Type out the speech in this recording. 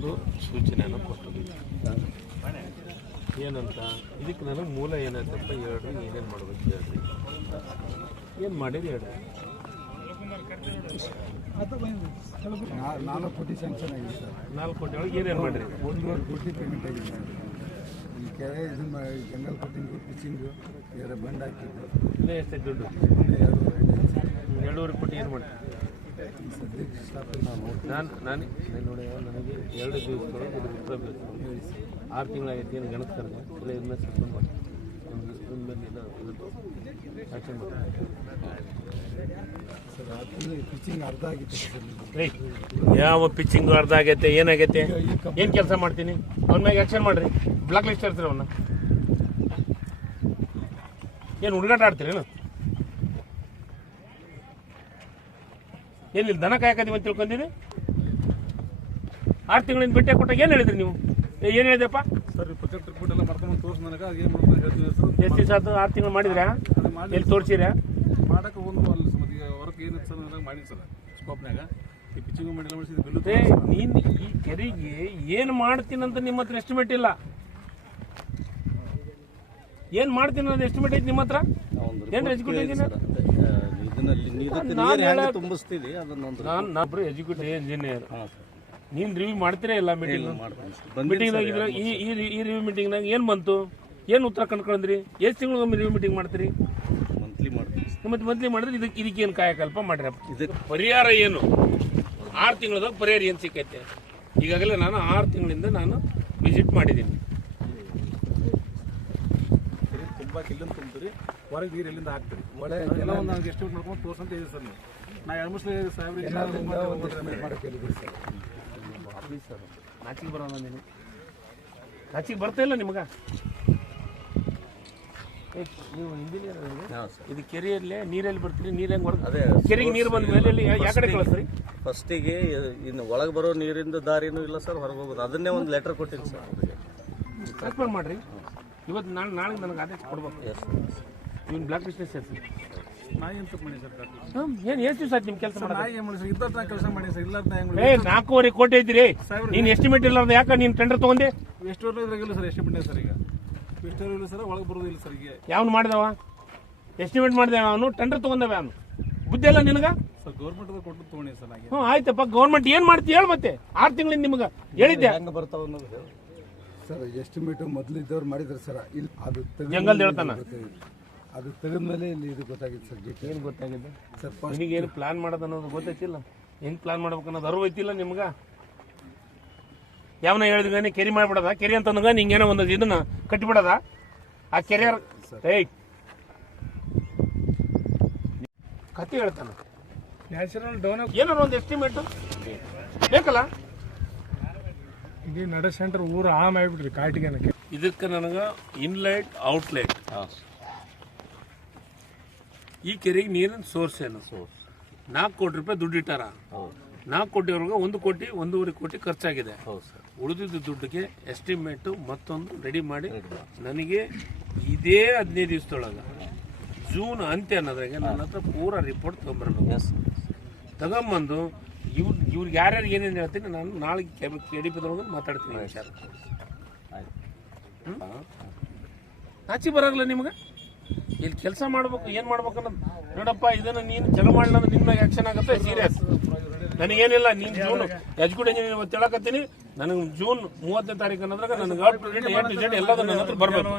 ಒಂದು ಸೂಚನೆಯನ್ನು ಕೊಟ್ಟಿದ್ದೀವಿ. ಏನಂತ? ಇದಕ್ಕೆ ನನಗೆ ಮೂಲ ಏನಾಯ್ತಪ್ಪ? ಹೇಳ್ರಿ ಏನೇನು ಮಾಡ್ಬೇಕು ಹೇಳ್ರಿ. ಏನು ಮಾಡಿರಿ ಹೇಳಿ ನಾಲ್ಕು ಕೋಟಿ ಸ್ಯಾಂಕ್ಷನ್ ಆಗಿದೆ ಸರ್. ನಾಲ್ಕು ಕೋಟಿ ಒಳಗೆ ಏನೇನು ಮಾಡಿರಿ? ಒಂದೂವರೆ ಕೋಟಿ ಪೇಮೆಂಟ್ ಆಗಿದೆ ಈ ಕೆರೆ ಇದನ್ನ ಜಂಗಲ್ ಕಟ್ಟಿಂಗು ಪಿಚಿಂಗು ಬಂಡ್ ಹಾಕಿದ್ದು ಇನ್ನೂ ದುಡ್ಡು? ಎರಡೂವರೆ ಕೋಟಿ ಏನು ಮಾಡಿ ಈ ಸದ್ಯಕ್ಕೆ ಸ್ಟಾಪ್ ನಾನು ನಾನು ನೋಡಿ, ನನಗೆ ಎರಡು ದಿವಸಗಳು ಉತ್ತರ ಬೇಕು ಆರು ತಿಂಗಳಾಗೈತಿ, ಏನು ಗಣಿಸ್ತಾರೆ ಇಲ್ಲ ಆ್ಯಕ್ಷನ್ ಯಾವ ಪಿಚ್ಚಿಂಗ್ ಅರ್ಧ ಆಗೈತೆ, ಏನಾಗೈತೆ? ಏನು ಕೆಲಸ ಮಾಡ್ತೀನಿ? ಅವನ ಮ್ಯಾಗ ಆಕ್ಷನ್ ಮಾಡ್ರಿ. ಬ್ಲಾಕ್ ಲಿಸ್ಟ್ ಇರ್ತೀರ ಅವನ್ನ ಏನು ಹುಡುಗಾಟ ಆಡ್ತೀರಿ ಏನು ಏನಿಲ್ಲ ದನ ಕಾಯಕದೀವಿ ಅಂತ ತಿಳ್ಕೊಂಡಿರಿ ಆರು ತಿಂಗಳಿಂದ ಭೇಟಿ ಕೊಟ್ಟಾಗ ಏನು ಹೇಳಿದ್ರಿ ನೀವು? ಏನು ಹೇಳಿದೆಪ್ಪ ಸರ್ ಈ ಪ್ರೊಜೆಕ್ಟ್ ರಿಪೋರ್ಟ್ ಎಲ್ಲ ಮಾಡ್ಕೊಂಡು ತೋರಿಸಿ ನನಗೆ ಅದು ಏನು ಹೇಳ್ತೀನಿ ಸರ್? ಎಷ್ಟು ದಿವಸ ಆಯ್ತು? ಆರು ತಿಂಗಳು ಮಾಡಿದ್ರಾ? ಅದು ಮಾಡಿ ಎಲ್ಲಿ ತೋರಿಸಿರಾ? ಮಾಡಕ್ಕೆ ಒಂದು ಅಲ್ಲ ಸರ್ ಮತ್ತೆ ಈಗ ಹೊರಗೆ ಏನಿತ್ತು ಸರ್ ನನಗೆ ಮಾಡಿ ಸರ್ ಸ್ಕೋಪ್ನಾಗ ಈ ಪಿಚ್ಚಿಂಗ್ ಮಾಡಿಲ್ಲ ಮಾಡಿಸಿದ ಬಿಲ್ಲು ಏ, ನೀನ್ ಈ ಕೆರೆಗೆ ಏನು ಮಾಡ್ತೀನಂತ ನಿಮ್ಮ ಹತ್ರ ಎಸ್ಟಿಮೇಟ್ ಇಲ್ಲ. ಏನು ಮಾಡ್ತೀನಿ ಅನ್ನೋದು ಎಸ್ಟಿಮೇಟ್ ಐತಿ ನಿಮ್ಮ ಹತ್ರ? ಏನು ಎಕ್ಸಿಕ್ಯೂಟಿವ್ ಇಂಜಿನಿಯರ್ ನಾನು ಹೇಳ ತುಂಬಿಸ್ತೀವಿ ಅದನ್ನೊಂದು ನಾನು ನಾಬ್ರು ಎಕ್ಸಿಕ್ಯೂಟಿವ್ ಇಂಜಿನಿಯರ್ ಹಾಂ ಸರ್. ನೀನು ರಿವ್ಯೂ ಮಾಡ್ತೀರಾ ಇಲ್ಲ ಮೀಟಿಂಗ್ ಮೀಟಿಂಗ್ನಾಗ ಈ ಈ ಈ ರಿವ್ಯೂ ಮೀಟಿಂಗ್ನಾಗ ಏನು ಬಂತು? ಏನು ಉತ್ತರ ಕಂಡ್ಕೊಂಡ್ರಿ? ಎಷ್ಟು ತಿಂಗಳಿಗೊಮ್ಮೆ ರಿವ್ಯೂ ಮೀಟಿಂಗ್ ಮಾಡ್ತೀರಿ? ಮಂತ್ಲಿ ಮಾಡ್ತೀನಿ ಸರ್. ಮತ್ತೆ ಮಂತ್ಲಿ ಮಾಡಿದ್ರೆ ಇದಕ್ಕೆ ಇದಕ್ಕೆ ಏನು ಕಾಯಕಲ್ಪ ಮಾಡ್ರಿ ಇದಕ್ಕೆ ಪರಿಹಾರ ಏನು? ಆರು ತಿಂಗಳದಾಗ ಪರಿಹಾರ ಏನು ಸಿಕ್ಕೈತೆ? ಈಗಾಗಲೇ ನಾನು ಆರು ತಿಂಗಳಿಂದ ನಾನು ವಿಸಿಟ್ ಮಾಡಿದ್ದೀನಿ. ತುಂಬ ಕಿಲ್ಲನ್ನು ತುಂಬ್ತೀರಿ. ಹೊರಗೆ ನೀರು ಎಲ್ಲಿಂದ ಹಾಕ್ತೀರಿ? ಎಲ್ಲ ಒಂದು ನಾವು ಎಷ್ಟು ಮಾಡ್ಕೊಂಡು ತೋರ್ಸಂತ ಅಂತ ಹೇಳಿ ಸರ್ ನೀವು. ನಾ ಎರಡು ಮೂರು ಸಲ ಸಾಹೇಬ್ರಿಗೆ ಮಾಡಕ್ಕೆ ಹೇಳಿದ್ರು ಸರ್. ನಾಚಿಗೆ ಬರೋಣ ನೀನು. ನಾಚಿಗೆ ಬರ್ತಾ ಇಲ್ಲ ನಿಮಗ? ಏ, ನೀವು ಇಂಜಿನಿಯರ್ ಇದು ಕೆರೆಯಲ್ಲಿ ನೀರಲ್ಲಿ ಬರ್ತೀರಿ ನೀರು ಹೆಂಗೆ ಅದೇ ಕೆರೆಗೆ ನೀರು ಬಂದ ಮೇಲೆ ಕಡೆ ಕಳಿಸ್ರಿ ಫಸ್ಟಿಗೆ ಇನ್ನು ಒಳಗೆ ಬರೋ ನೀರಿಂದ ದಾರಿನೂ ಇಲ್ಲ ಸರ್ ಹೊರಗೆ ಹೋಗೋದು. ಅದನ್ನೇ ಒಂದು ಲೆಟರ್ ಕೊಟ್ಟಿನಿ ಸರ್. ಮಾಡ್ರಿ. ಇವತ್ತು ನಾಳೆ ನಾಳೆ ನನಗೆ ಆದೇಶ ಕೊಡ್ಬೇಕು. ಎಸ್ ಇವನ್ ಬ್ಲಾಕ್ ಬಿಸ್ನೆಸ್ ಸೇರಿಸಿ ನಾಯಿ ಅಂತ ಮಾಡಿ ಸರ್ ಹ್ಮ್ ಏನು ಎಷ್ಟು ದಿವಸ ಆಯ್ತು ನಿಮ್ಮ ಕೆಲಸ ಮಾಡೋದು? ನಾಯಿ ಏನು ಮಾಡಿ ಸರ್? ಇದ್ದ ಕೆಲಸ ಮಾಡಿ ಸರ್ ಇಲ್ಲ ಅಂತ ಹೆಂಗ್ ಏ ನಾಲ್ಕೂವರೆ ಕೋಟಿ ಐತಿರಿ ನೀನ್ ಎಸ್ಟಿಮೇಟ್ ಇಲ್ಲಾರ್ದ ಯಾಕೆ ನೀನ್ ಟೆಂಡರ್ ತಗೊಂಡೆ? ಎಷ್ಟು ಇದ್ರಾಗಿಲ್ಲ ಸರ್ ಎಷ್ಟು ಬಿಟ್ಟೆ ಸರ್ ಈಗ? ಎಷ್ಟು ಇಲ್ಲ ಸರ್ ಒಳಗೆ ಬರೋದಿಲ್ಲ ಸರ್ ಈಗ ಯಾವನು ಮಾಡಿದವ? ಎಸ್ಟಿಮೇಟ್ ಮಾಡಿದವ ಅವನು ಟೆಂಡರ್ ತಗೊಂಡವ ಅವನು. ಬುದ್ಧಿ ಇಲ್ಲ ನಿನಗ? ಸರ್ ಗೌರ್ಮೆಂಟ್ ಕೊಟ್ಟು ತೊಗೊಂಡಿ ಸರ್ ನಾಗೆ. ಹ್ಞೂ ಆಯ್ತಪ್ಪ ಗೌರ್ಮೆಂಟ್ ಏನು ಮಾಡ್ತಿ ಹೇಳ ಮತ್ತೆ. ಆರ್ ತಿಂಗಳಿಂದ ನಿಮ್ಗೆ ಹೇಳಿದ್ದೆ ಹೆಂಗ್ ಬರ್ತಾವ ಅನ್ನೋದು ಹೇಳಿ. ಸರ್ ಎಸ್ಟಿಮೇಟ್ ಮೊದ್ಲಿದ್ದವ್ರು ಇದ್ದವ್ರು ಮಾಡಿದ್ರು ಸರ್ ಇಲ್ಲಿ ಅದು ಹೆಂಗಲ್ ಜಂಗಲ್ ಹೇಳ್ತಾನ? ಅದು ತೆಗೆದ ಮೇಲೆ ಇಲ್ಲಿ ಇದು ಗೊತ್ತಾಗಿತ್ತು ಸರ್ ಡೀಟೇಲ್ ಏನು ಗೊತ್ತಾಗಿದೆ? ಸರ್ ನಿಮಗೆ ಏನು ಪ್ಲಾನ್ ಮಾಡೋದು ಅನ್ನೋದು ಗೊತ್ತೈತಿಲ್ಲ ಏನು ಪ್ಲಾನ್ ಮಾಡ್ಬೇಕು ಅನ್ನೋದು ಅರಿವು ಐತಿಲ್ಲ ನಿಮ್ಗೆ? ಯಾವನ ಹೇಳಿದ್ಗಾನೆ ಕೆರಿ ಮಾಡ್ಬಿಡದ? ಕೆರೆ ಅಂತ ಅಂದಾಗ ನಿಂಗೇನೋ ಒಂದು ಇದನ್ನ ಕಟ್ಟಿಬಿಡದ? ಆ ಕೆರೆ ಏಯ್. ಕತೆ ಹೇಳ್ತಾನೆ. ನ್ಯಾಚುರಲ್ ಡೌನ್ ಏನಾರು ಒಂದು ಎಸ್ಟಿಮೇಟು ಬೇಕಲ್ಲ? ಇಡೀ ನಡೆ ಸೆಂಟರ್ ಊರು ಆಮ್ ಆಗಿಬಿಟ್ರಿ ಕಾಟಿಗೆ ಇದಕ್ಕೆ ನನಗೆ ಇನ್ಲೈಟ್ ಔಟ್ಲೈಟ್ ಹಾಂ ಈ ಕೆರೆಗೆ ನೀರಿನ ಸೋರ್ಸ್ ಏನು? ನಾಲ್ಕು ಕೋಟಿ ರೂಪಾಯಿ ದುಡ್ಡು ಇಟ್ಟಾರ? ಹೌದು. ನಾಲ್ಕು ಕೋಟಿವರೆಗೆ ಒಂದು ಕೋಟಿ ಒಂದೂವರೆ ಕೋಟಿ ಖರ್ಚಾಗಿದೆ. ಹೌದು ಸರ್. ಉಳಿದಿದ್ದ ದುಡ್ಡಿಗೆ ಎಸ್ಟಿಮೇಟ್ ಮತ್ತೊಂದು ರೆಡಿ ಮಾಡಿ ನನಗೆ ಇದೇ ಹದಿನೈದು ದಿವಸದೊಳಗೆ ಜೂನ್ ಅಂತ್ಯ ಅನ್ನೋದ್ರಾಗೆ ನನ್ನ ಹತ್ರ ಪೂರ ರಿಪೋರ್ಟ್ ತೊಗೊಂಬರ್ಬೇಕು ತಗೊಂಬಂದು ಇವ್ರು ಇವ್ರಿಗೆ ಯಾರ್ಯಾರು ಏನೇನು ಹೇಳ್ತೀನಿ ನಾನು ನಾಳೆ ಕೆ ಡಿ ಪಿದೊಳಗೆ ಮಾತಾಡ್ತೀನಿ ವಿಚಾರ ನಾಚಿ ಬರಾಗಲ್ಲ ನಿಮ್ಗೆ? ಇಲ್ಲಿ ಕೆಲಸ ಮಾಡ್ಬೇಕು, ಏನು ಮಾಡ್ಬೇಕು ಅನ್ನೋದು ನೋಡಪ್ಪ, ಇದನ್ನ ನೀನು ಚಲೋ ಮಾಡಲ್ಲ ನಿನ್ನ ಆಕ್ಷನ್ ಆಗುತ್ತೆ ಸೀರಿಯಸ್ ನನಗೇನಿಲ್ಲ, ನೀನು ಜೂನ್ ಎಜುಕೇಟ್ ಇಂಜಿನಿಯರ್ ಹೇಳಕತ್ತೀನಿ. ನನಗೆ ಜೂನ್ ಮೂವತ್ತನೇ ತಾರೀಕು ಅನ್ನೋದ್ರಾಗ ನನಗೆ ಎಲ್ಲದನ್ನ ನನ್ನ ಹತ್ರ ಬರಬೇಕು.